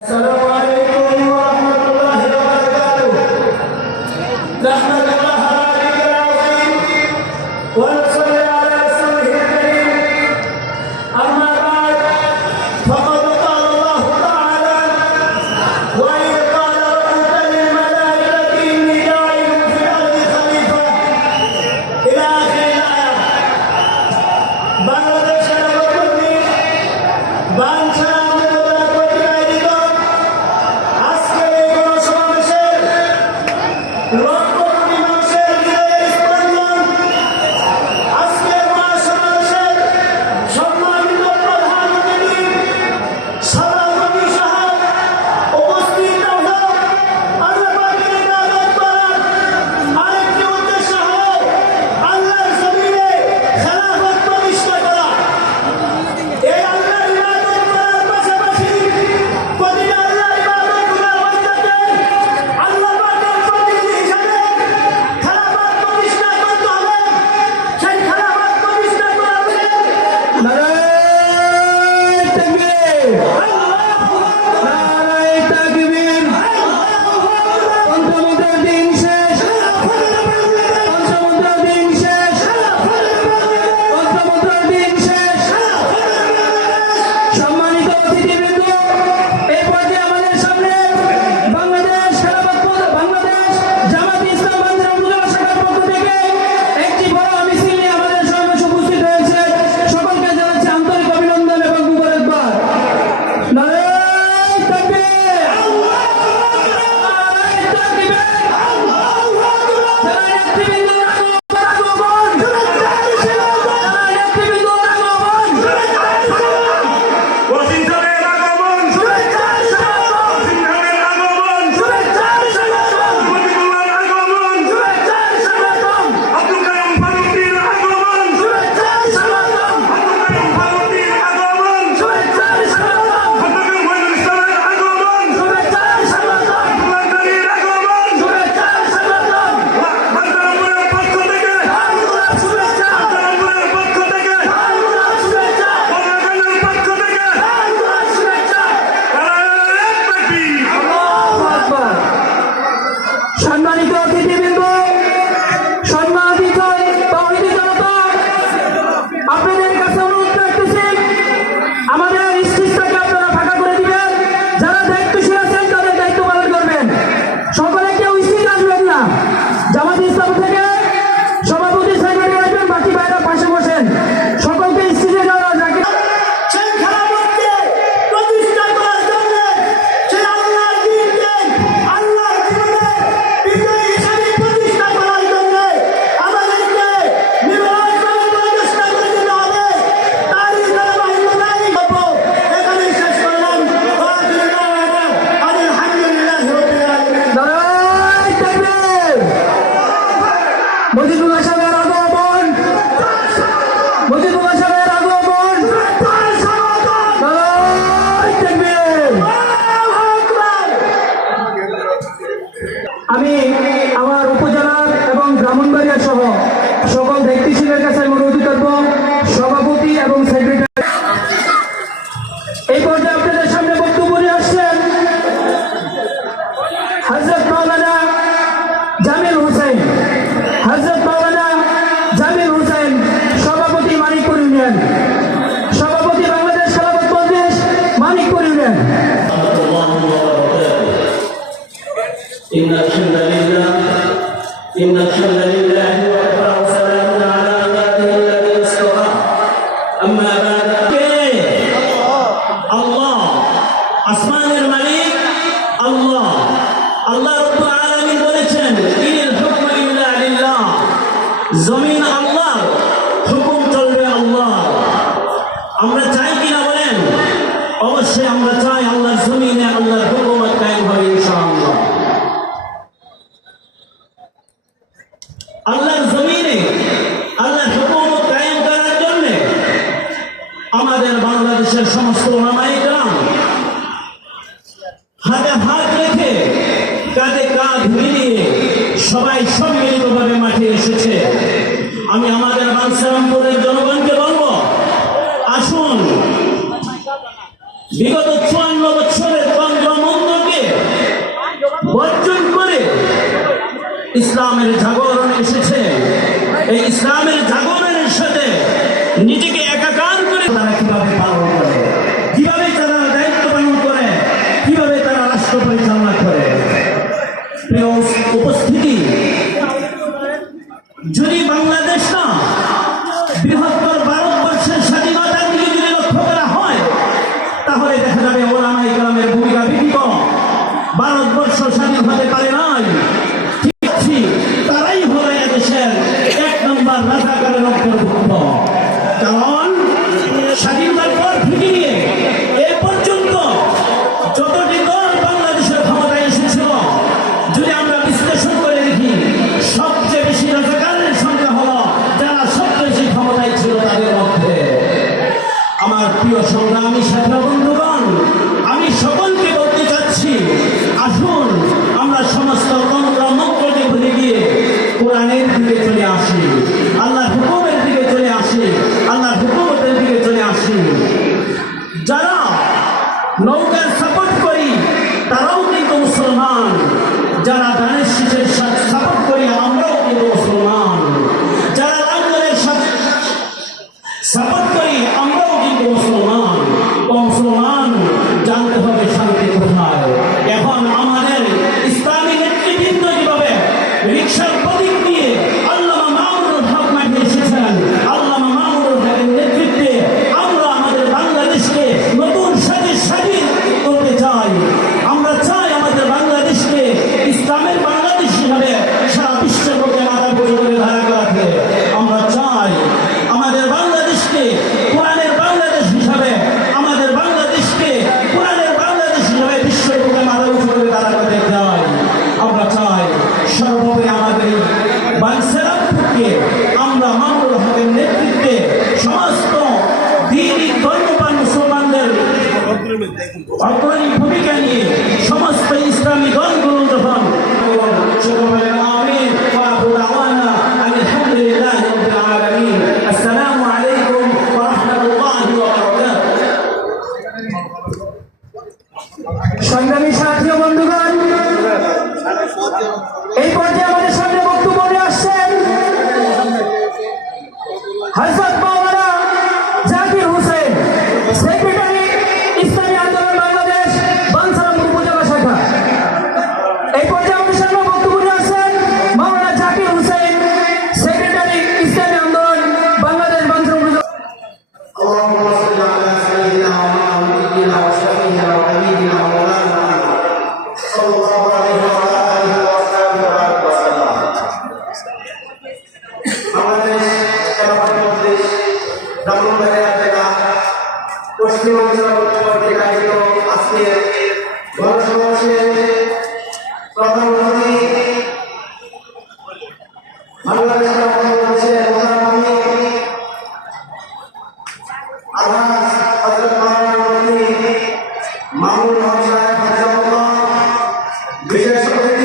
Salam. Lord Di 啥 জমিন আল্লাহ হুকুম চলবে আল্লাহ আমরা চাই কিনা বলেন? অবশ্যই আমরা চাই আল্লাহ জমিনে আমাদের বাংলাদেশের সমস্ত ওলামাইকরাম হাতে হাত রেখে কাঁধে কাঁধ মিলিয়ে সবাই সম্মিলিতভাবে মাঠে এসেছে। আমি আমাদের জনগণকে বলব, আসুন, বিগত চুয়ান্ন বছরের বর্জন করে ইসলামের জাগরণ এসেছে। এই ইসলামের জাগরণের সাথে নিজে পরিচালনা করে। প্রিয় উপস্থিতি। যদি বাংলাদেশ না, বৃহত্তর ভারতবর্ষের স্বাধীনতার দিকে যদি লক্ষ্য করা হয়, তাহলে দেখা যাবে ওলামাই কালামের ভূমিকা ব্যতীত। ভারতবর্ষ স্বাধীন যদি আমরা অগ্রণী ভূমিকা নিয়ে সমস্ত ইসলামী দলগুলো যখন সংগ্রামী সাথী বন্ধুগণ হচ্ছে প্রথম নদী বাংলাদেশের বিশেষ করে